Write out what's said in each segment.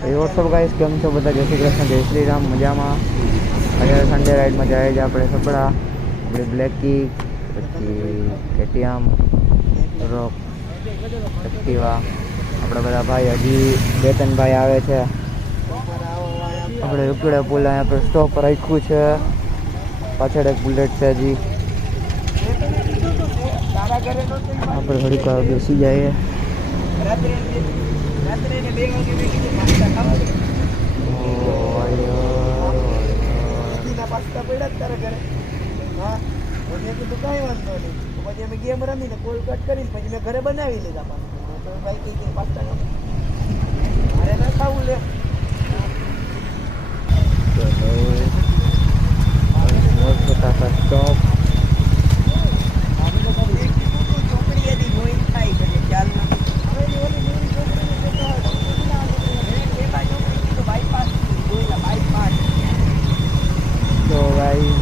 WhatsApp guys, કેમ છો બધા? જય શ્રી કૃષ્ણ, જય શ્રી રામ. મજામાં? અત્યારે સન્ડે રાઈડમાં જાય છે આપણે સપડા, આપણે બ્લેકી, પછી કેટીએમ, રોક, એક્ટિવા. આપણા બધા ભાઈ હજી 2-3 ભાઈ આવે છે. આપણે રૂપીડા પુલ અહીંયા આપણે સ્ટોપ રાખ્યું છે. પાછળ એક બુલેટ છે હજી. આપણે થોડીક વાર બેસી જઈએ. પાસ્તા પડ્યા તારે ઘરે. હા, મેં કીધું કાંઈ વાંધો નહીં. પછી અમે ગેમ રમીને કોલ કટ કરીને પછી મેં ઘરે બનાવી લીધા પાસ્તા. તો ભાઈ કે પાસ્તા મારે ના ખાવું લે. સ્ટોપ ચોકડી એની ગોઈંગ થાય છે ખ્યાલ નથી. બાયપાસ ગોઈલા બાયપાસ. તો ભાઈ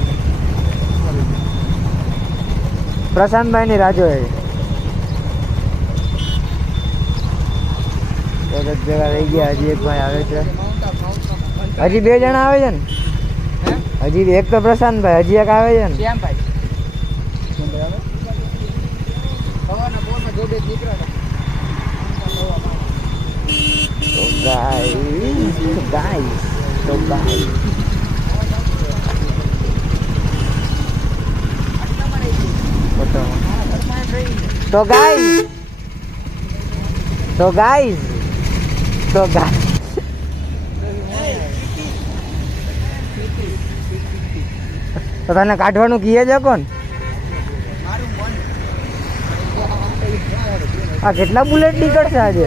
પ્રશાંતભાઈ ની રાજો એક જગ્યા રહી ગયા. હજી એક ભાઈ આવે છે. હજી 2 જણા આવે છે ને. હજી એક તો પ્રશાંતભાઈ, હજી એક આવે છે ને. તો ગાઈસ તો તને કાઢવાનું કીએ છે કોણ? આ કેટલા બુલેટ નીકળશે આજે?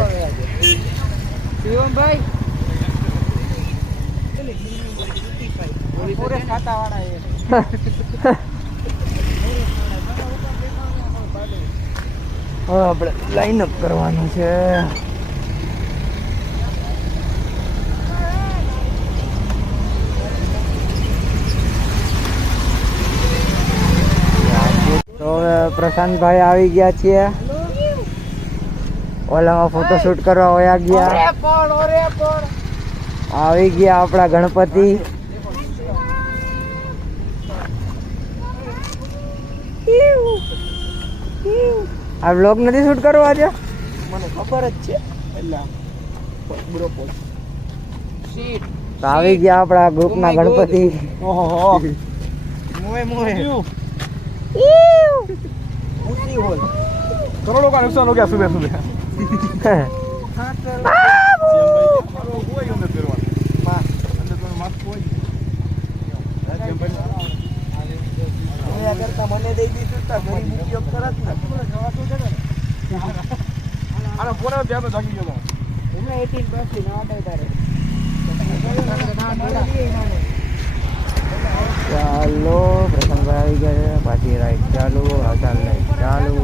આપણે લાઈન અપ કરવાનું છે. તો હવે પ્રશાંતભાઈ આવી ગયા છીએ. ઓલામાં ફોટોશૂટ કરવા વયા ગયા. આવી ગયા આપણા ગણપતિ. આ વ્લોગ નથી શૂટ કરવો આજે? મને ખબર જ છે. તો આવી ગયા આપણા ગ્રુપના ગણપતિ. करोड़ों का नुकसान हो गया सुबह सुबह. મને દઈ દીધું તો ગરીબ ઉપયોગ કરત ને. આનો પૂરો ધ્યાન જાગી ગયો. એને 18 પ્લસ ના વાટે તારે. ચાલો, પ્રશાંતભાઈ આવી ગયા છે. પાછી રાઈડ ચાલુ. ચાલુ.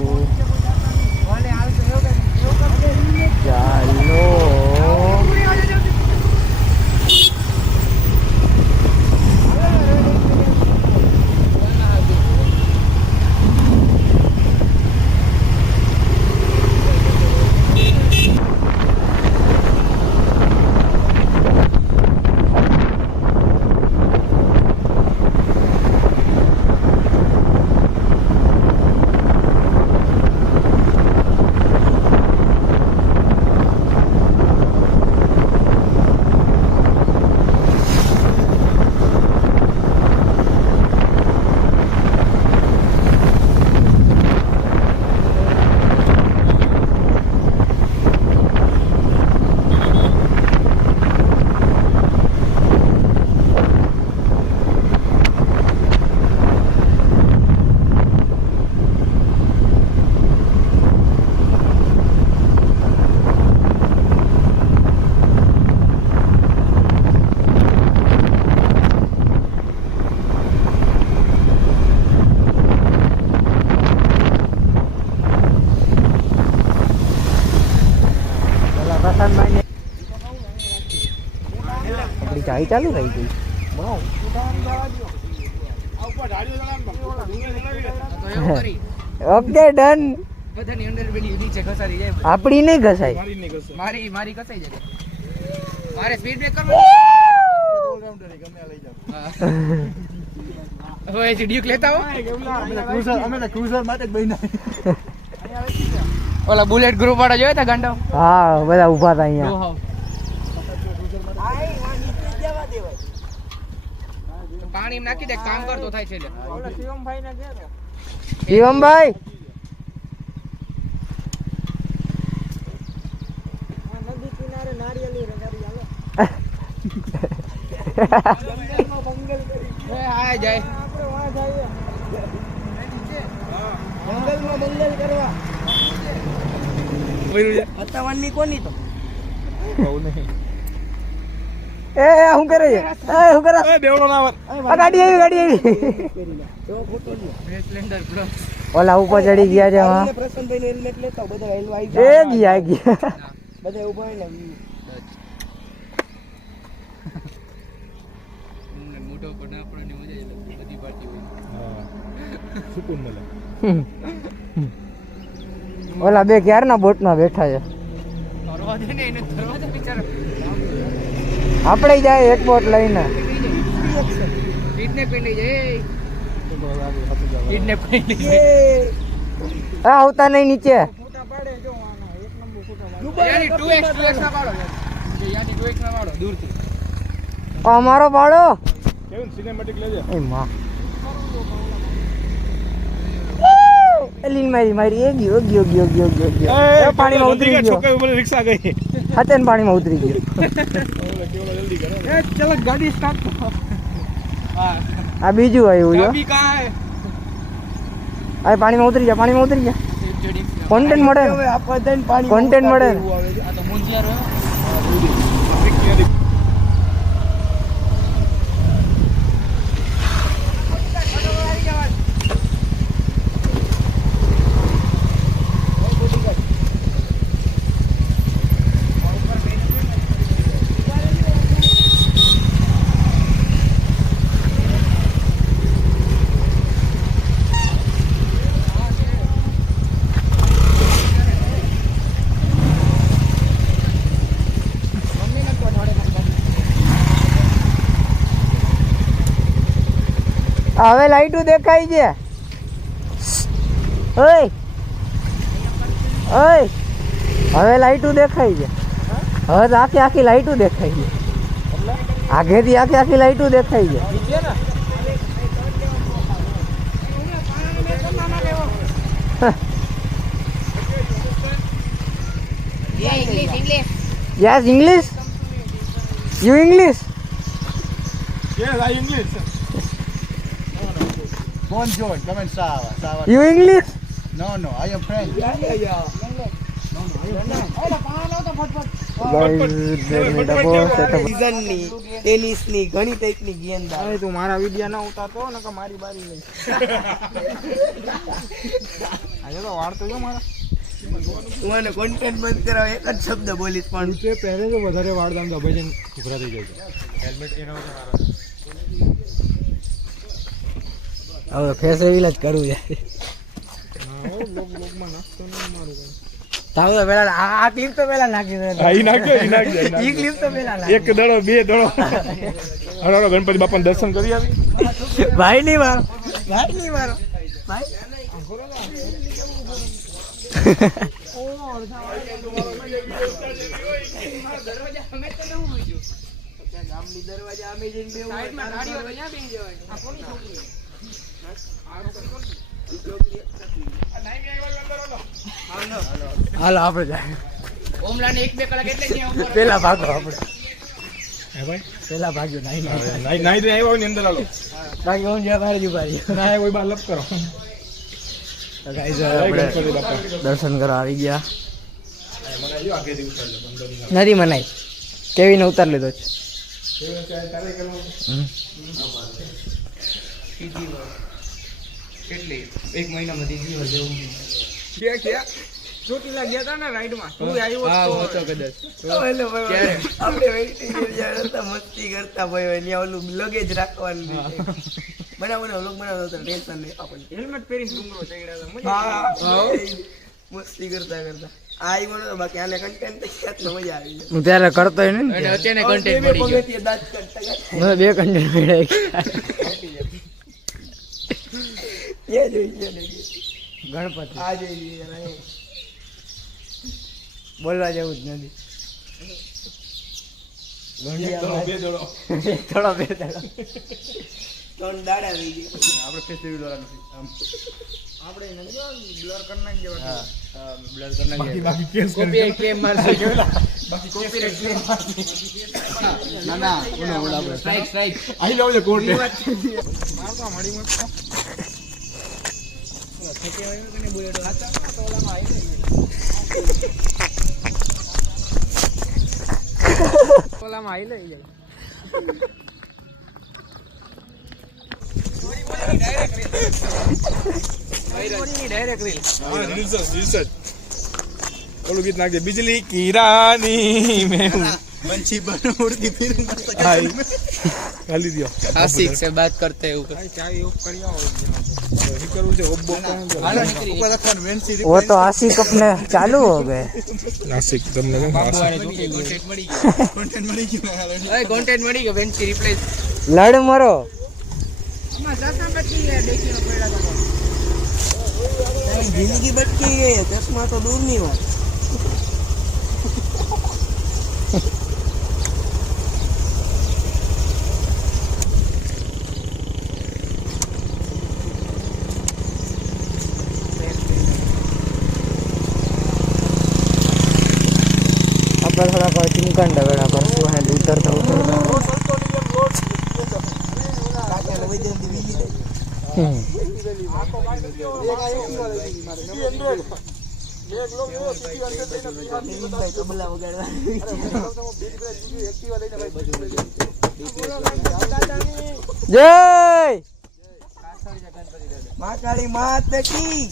આપણી ચાવી ચાલુ રહી ગઈ. Okay done. આપણી નહીં ઘસાય. મારી ઘસાઈ જાય. મારે સ્પીડ બ્રેકર ઓલરાઉન્ડર ગમે લઈ જાવ. હવે ડ્યુક લેતા હો. અમે તો ક્રુઝર માટે જ બન્યા. ઓલા બુલેટ ગ્રુપ વાળા જોયા તા ગાંડા હા બધા ઊભા હતા અહીંયા. પાણી નાખી દે કામ કરતો થાય છે. શિવમભાઈ નદી કિનારે નારિયેળી રગાડી હાલો. હા જાય આપણે વાં જઈએ. જંગલમાં મંગલ કરવા. પત્તાવાળની કોની તો? એ શું કરે છે? શું કરે? આ ગાડી આવી. જો ફોટો લ્યો. સ્પ્લેન્ડર પ્લસ ઓલા ઉપર ચડી ગયા છે હા. પ્રસન્નભાઈ નો હેલ્મેટ લેતા આવો. બધા હેલ્મેટ આવી એ ગયા બધા ઊભા હોય ને મોટો પણ આપણને મજા આવે બધી પાર્ટી હોય. સુકૂન મળે. ઓલા બે ક્યારના બોટમાં બેઠા છે. ફરવા દે ને એને ફરવા દે બિચારા. આપણે જાય એક બોટ લઈને. કિડનેપ કરી લઈ જાય. કિડનેપ કરી લઈ જાય. આવતા નહીં નીચે. ફોટા પાડે જો આના એક નંબર ફોટા યાની 2x ના પાડો યાની 2x ના પાડો દૂરથી. અમારો પાડો કેવું સિનેમેટિક લેજે. એ માં એલીન મારી એ ગયો પાણીમાં ઉતરી ગયો. છોકરી ઉપર રિક્ષા ગઈ. હાથે પાણીમાં ઉતરી ગયો. જલ્દી કરો. એ ચલો ગાડી સ્ટાર્ટ કરો. હા આ બીજું આવ્યું જો. ચાબી કહાં હે? આ પાણીમાં ઉતરી જા. કોન્ટેન્ટ મળે ને. હવે આપણે દઈને પાણી Content મળે ને. આ તો મુંજિયારો હે. હવે લાઈટું દેખાય છે. ઓય હવે લાઈટું દેખાય છે. હવે તો આખી લાઈટું દેખાય છે. આગેથી આખી લાઈટું દેખાય છે. Yes, English. You English? Yes, I English. Bonjour, come and Sava. You English? No, I am French. સીઝનની ટેનિસની ઘણી ટાઈપની ગેમ અરે તું મારા વિડિયા ના ઉતારતો ને કે મારી બારી લઈ. આજે તો વાળતો જો મારા. તું મને કોન્ટેન્ટ બંધ કરાવ એક જ શબ્દ બોલીશ પણ તે પહેરે તો વધારે વાળદામ તો ભજન ઘૂઘરા થઈ જાય છે. હેલ્મેટ એના ઉપર મારા. હવે ફેસ એવી જ કરવું છે. લોકમાં નાખતો નહીં મારું. તાવ તો પેલા આ ક્લિપ તો પેલા નાખી દે. ઈ નાખજો. ઈ ક્લિપ તો પેલા એક દડો બે દડો. હરો ગણપતિ બાપાના દર્શન કરી આવી. ભાઈ નહીં મારો. દરવાજા અમે જઈને બેવું સાઈડમાં ગાડીઓ તો ત્યાં બેસી જવાની. આ કોની છોકરી? હાલો આપણે જાય. ઓમલાને 1-2 કલાક એટલે ત્યાં ઉભો રહે. પેલા ભાગો આપણે. હે ભાઈ પેલા ભાગ્યો નહીં નાઈ દે આવ્યો ની અંદર હાલો. બાકી હું જ્યાં બહાર જ ઉભા રહ્યો. ના કોઈ બાર લપ કરો. તો guys, આપણે ગણપતિ બાપા. દર્શન કરવા આવી ગયા. મને આયો આગેથી ઉતારજો 15 નથી મનાઈ. કેવીને ઉતાર લીધો છે. કેટલી? 1 મહિનામાં થઈ ગયું હશે એવું. ચોટીલા ગયા હતા ને રાઈડમાં. તું આવ્યો હા તો હોતો કદાચ. આપણે વેઇટિંગ હતા મસ્તી કરતા ભાઈ ત્યાં ઓલું લગેજ રાખવાનું બનાવો લોક બનાવતો હતો ટેન્શન નહીં આપણને હેલ્મેટ પહેરીને ડુંગરો ચડ્યા હતા. મજા હા મસ્તી કરતા આ ઈવાનો તો બાકી આને કન્ટેન્ટ એટલે મજા આવી જાય. હું ત્યારે કરતોય નહીં અને ને. અત્યારે બે કન્ટેન્ટ બે મળી ગયો પગથિયે દાંત કાઢતા મને 2 કન્ટેન્ટ મળ્યા એ જોઈએ ને ગણપતિ આ જોઈએ અને બોલવા જેવું જ નથી. ગંડિયામાં થોડો બે દાડો. 3 દાડા આવી ગયા. આપણે ફેસ્ટિવલ વાળા નથી આમ આપણે બ્લર કરી નાખીએ હા. બ્લર કરી નાખીએ બાકી કેસ કોપીરાઈટ ક્લેમ મારશે બાકી કોપીરાઈટ ક્લેમ ના ના ઓલા આપણે સ્ટ્રાઇક આઈ લવ છે કોર્ટ મારતો મળી મત થકે આવ્યો કે ને બોલેટો સાચા તો ઓલામાં આવી ઓલામાં આવી લઈ જાય ઓલું ગીત નાખજે બિજલી કી રાની મેં पंछी बनो उड़ती फिर ખાલી દો आशिक से बात करते हैं ऊपर क्या ये કરી આવો ही करूं છે ઓબ્બો हालो निकली ऊपर रखन वेंसी वो तो आशिक अपने चालू हो गए. નાસિક તમને કેમ बाबू वाले जो कंटेंट मड़ी गयो ओए कंटेंट मड़ी गयो वेंसी रिप्लेस लड़ मरो. જિંદગી બટકી ગઈ ચશ્મા તો દૂરની વાત. આપણે થોડા કોઈ ચિમકાંડા વેળા કરશું અને ઉતરતા ઉતરતા તબલા વગાડવા જય મહાકાળી માત કી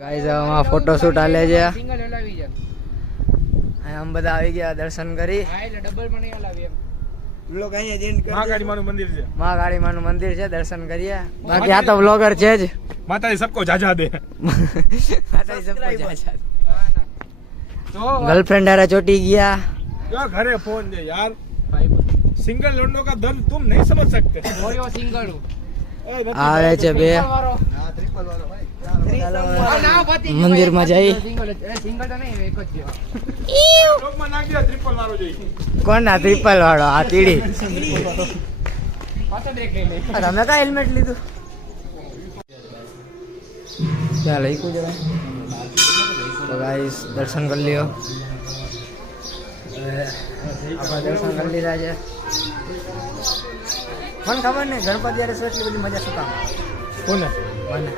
ગાઈઝ આમાં ફોટોશૂટ હાલે છે. सिंगल हलावी जा અહીંયા આમ બધા આવી ગયા દર્શન કરી. हां એટલે ડબલ પણ નહીં હલાવી એમ લોક અહીંયા જેન કરી મહાકાળી માનું મંદિર છે મહાકાળી માનું મંદિર છે, દર્શન કરીએ. બાકી આ તો વ્લોગર છે જ. માતાજી સબકો જાજા દે માતાજી સબકો જાય છે. તો गर्लफ्रेंड हारे चोटी गया. क्या घरे फोन दे यार भाई सिंगल लड़नों का दर्द तुम नहीं समझ सकते મોયો સિંગલ આવે છે બે વાળો ट्रिपल वाला भाई આ ના પતિ મંદિરમાં જઈ. સિંગલ સિંગલ તો નહીં એક જ છે लोग में नाग दिया ट्रिपल वालो जी કોના ટ્રિપલ વાળો આ તીડી. પાછો બ્રેક લઈ લે તમે કા હેલ્મેટ લીધું? ક્યાં લઈ કુ જરા. તો ગાઈસ દર્શન કરી લ્યો. આપણે દર્શન કરી લીધા છે. મને ખબર નહીં ગણપતિ યારે શું એટલી બધી મજા શું કામ કોને મને.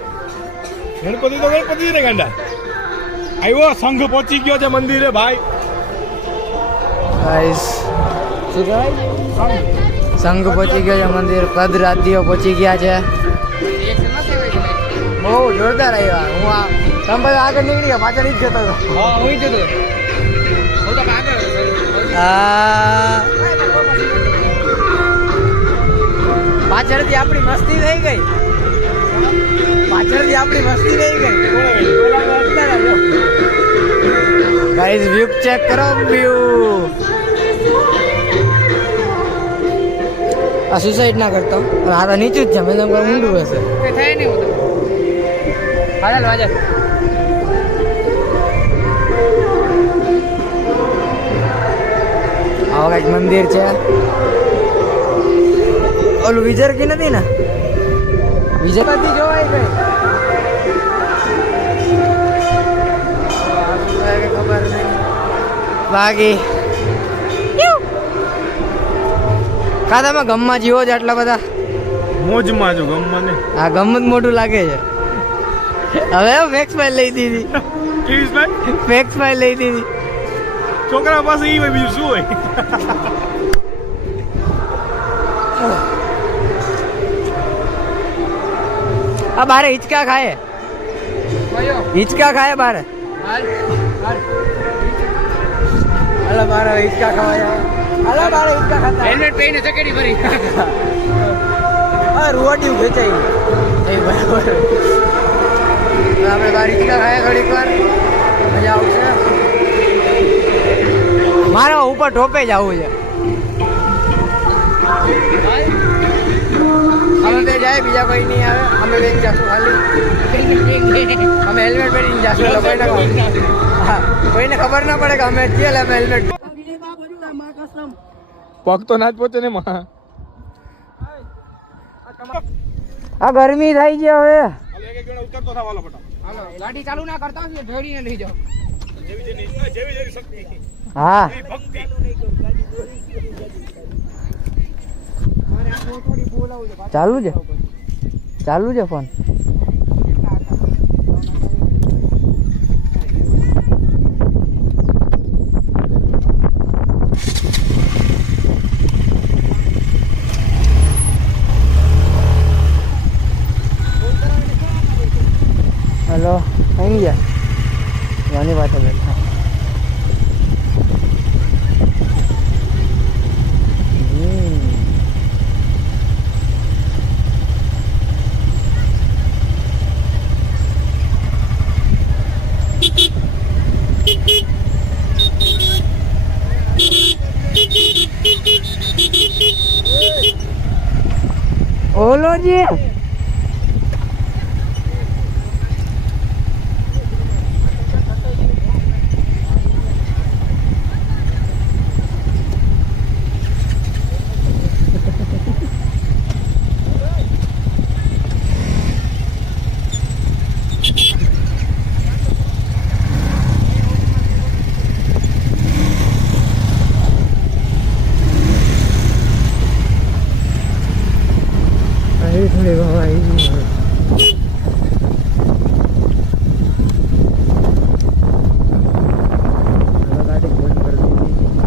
ગણપતિ તો ગણપતિ ને ગાંડા આવ્યો સંઘ પહોંચી ગયો છે મંદિરે ભાઈ ગાઈસ શું કહેવાય? સંઘ પહોંચી ગયો છે મંદિર. કદ રાતીઓ પહોંચી ગયા છે. રિએક્શન ના થાય બહુ જોરદાર આવ્યા. હું આ તમે બધા આગળ નીકળી ગયા, પાછળ જ જતો હતો. હા હું જ તો હું તો આગળ પાછળથી આપણી મસ્તી થઈ ગઈ. પાછળથી આપણી મસ્તી થઈ ગઈ. ગાઈસ વ્યૂ ચેક કરો. વ્યૂ આ સુસાઇડ ના કરતો. આ તો નીચું જ છે. મેં તમને ઊંડું હશે. કે થાય નહીં હું તો હાલ વાજા. આવો કઈક મંદિર છે. ઓલું વિજરકી નથી ને? વિજરકી જોવાય કઈ ખબર નહીં. બાકી કા તમે ગમમાં જીવો છો આટલા બધા? મોજમાં જો ગમમાં ને આ ગમ જ મોટું લાગે છે. હવે મેક્સ ફાઇલ લઈ દીધી. ફેક્સ ફાઇલ લઈ દીધી. છોકરા પાસે ઈ હોય બીજું શું હોય? આ બારે હિચકા ખાય, હિચકા ખાય બારે. અલા બારે હિચકા ખવાય. અલા બારે હિચકા ખાતા. હેલ્મેટ પહેરીને ચકેડી ભરી. આ રૂવાડિયું ખેંચાય. એ બરાબર. આપણે બાર હિચકા ખાય ઘડીક વાર, મજા આવશે. મારા ઉપર ટોપે જ આવું છે. અમે બે જાય, બીજા કોઈ નહીં આવે. અમે બે જાશું ખાલી. અમે હેલ્મેટ પહેરીને જાશું એટલે કોઈને ખબર ના પડે કે અમે છીએ. અમે હેલ્મેટ પગ તો ના જ પહોંચે ને માં. આ ગરમી થાય છે હવે. ઉતરતો થવાનો ફટા. હાલો ગાડી ચાલુ ના કરતા હોય ઢળીને લઈ જાઓ. જેવી શક્તિ. હા ભક્તિ. ચાલુ છે, ચાલુ છે ફોન. હેલો, અહીં ગયા વાની પાસે બેઠા. ઓલો જી થોડી હવા આવી. ગાડી બંધ કરી દીધી.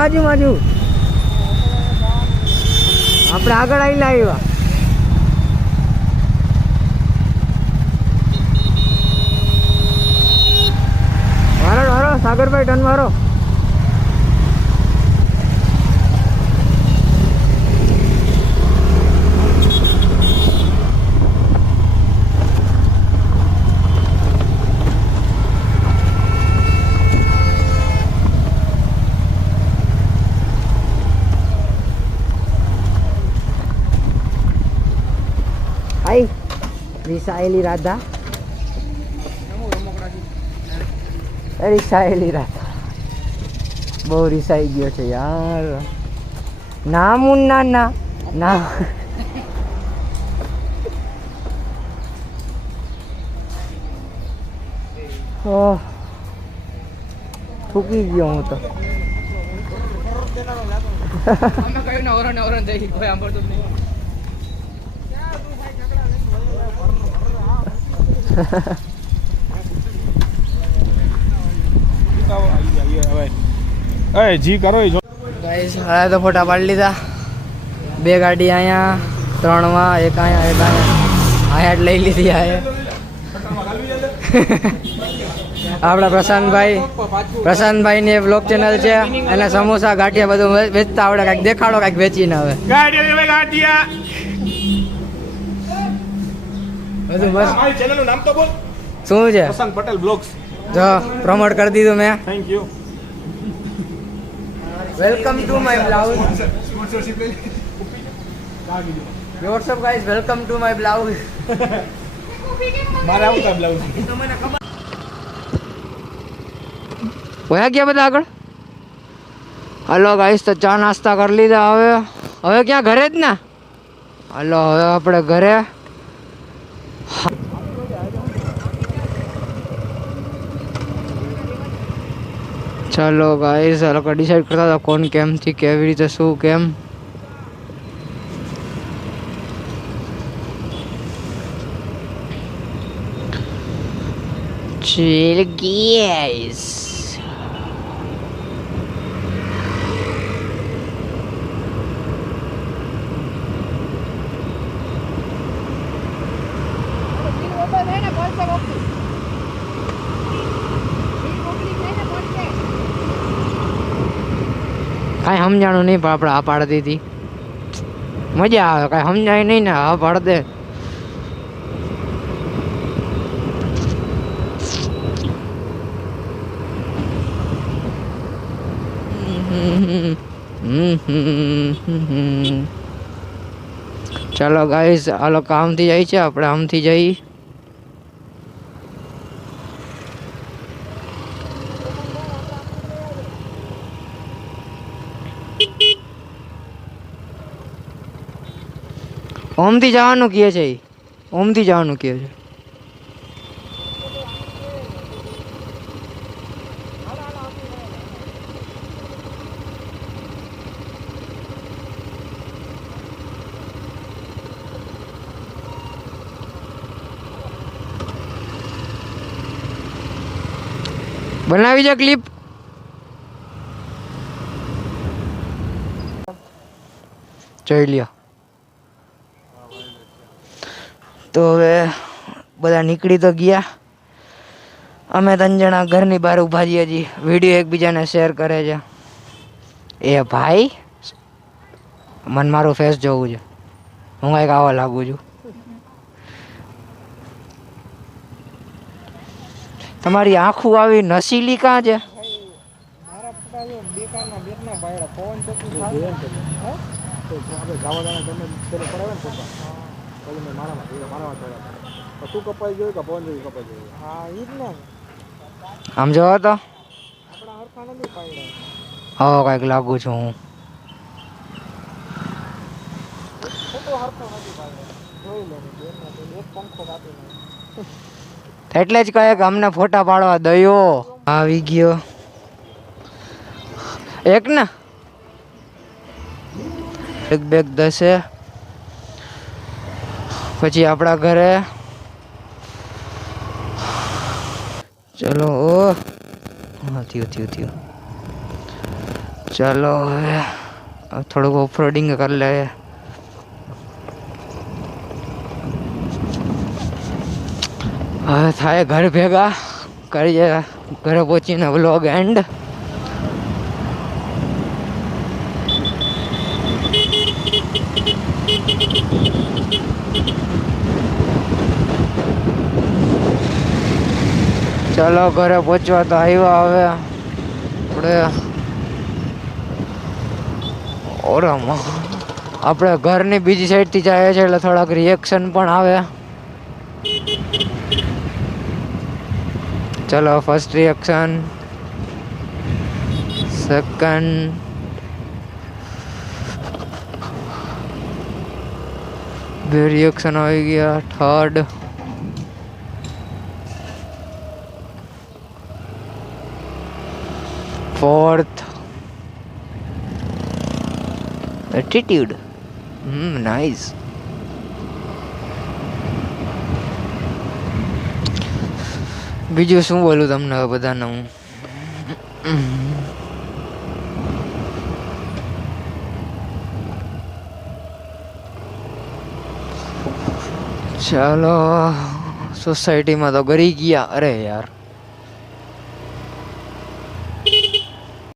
બાજુ આપણે આગળ આવેલા આવ્યા. મારો સાગરભાઈ ટન મારો. હાય રિસાયેલી રાધા. રિસાયેલી રાધા બહુ રિસાઈ ગયો છે યાર. નામુન ના થૂકી ગયો હું તો. અમે કયું ને ઓરણ થઈ કોઈ સાંભળતું જ નહીં. જી કરો ગાઈસ હવે તો ફોટા પાડી લીધા. 2 ગાડી અહીંયા, 3 માં, એક અહીંયા લઈ લીધી. આપણા પ્રશાંતભાઈ ની બ્લોગ ચેનલ છે. એને સમોસા ગાંઠિયા બધું વેચતા આવડે. કાંઈક દેખાડો, કાંઈક વેચીને હવે બધું મસ્ત. ચેનલનું નામ તો બોલ. શું છે? પ્રશાંત પટેલ બ્લોગ્સ. જો પ્રમોટ કરી દીધું મેં. Thank you. Welcome to my બ્લાઉઝ. સ્પોન્સરશિપ લઈ what's up guys, welcome to my બ્લાઉઝ. મારે આવતા બ્લાઉઝ. વયા ગયા બધા આગળ. હલો ગાઈસ, તો ચા નાસ્તા કરી લીધા. હવે ક્યાં? ઘરે જ ને. હલો હવે આપણે ઘરે. ચાલો ગાઈસ, આ લોકો ડિસાઈડ કરતા હતા કોણ કેમથી કેવી રીતે શું કેમ. ચલ ગાઈસ, કાંઈ સમજાણું નહીં પણ આપણે આ પાડી દીધી. મજા આવે. કાંઈ સમજાય નહીં ને હા પાડ દે. ચાલો ગાઈસ, આ લોકો આમથી જાય છે, આપણે આમથી જઈ. ઓમથી જવાનું કહે છે. ઓમથી જવાનું કહે છે. બનાવી છે ક્લિપ. જોઈ લ્યો. તો હવે બધા નીકળી તો ગયા. અમે 3 જણા ઘરની બહાર ઊભા છીએ. હજી વિડીયો એકબીજાને શેર કરે છે. એ ભાઈ, મને મારું ફેસ જોવું છે. હું કંઈક આવા લાગુ છું. તમારી આંખું આવી નસીલી કાં છે? આમ જોવો તો હા કઈક લાગુ છું હું. એટલે જ કહે કે અમને ફોટા પાડવા દયો. આવી ગયો એક ને એક બેગ 10. પછી આપણા ઘરે. ચલો ઓ થયું. ચાલો હવે થોડુંક ઓફરોડિંગ કરી લે. હવે થાય ઘર ભેગા કરીએ, ઘરે પહોંચીને વ્લોગ એન્ડ. ચાલો ઘરે પહોંચવા તો આવ્યા. હવે આપણે ઓરામાં આપણે ઘરની બીજી સાઈડથી જાય છે એટલે થોડાક રિએક્શન પણ આવે. ચલો ફર્સ્ટ રિએક્શન, સેકન્ડ, બે રિએક્શન આવી ગયા, થર્ડ, ફોર્થ, એટીટ્યુડ. નાઇસ. બીજું શું બોલું તમને હવે બધાને હું. ચાલો સોસાયટીમાં તો ગરી ગયા. અરે યાર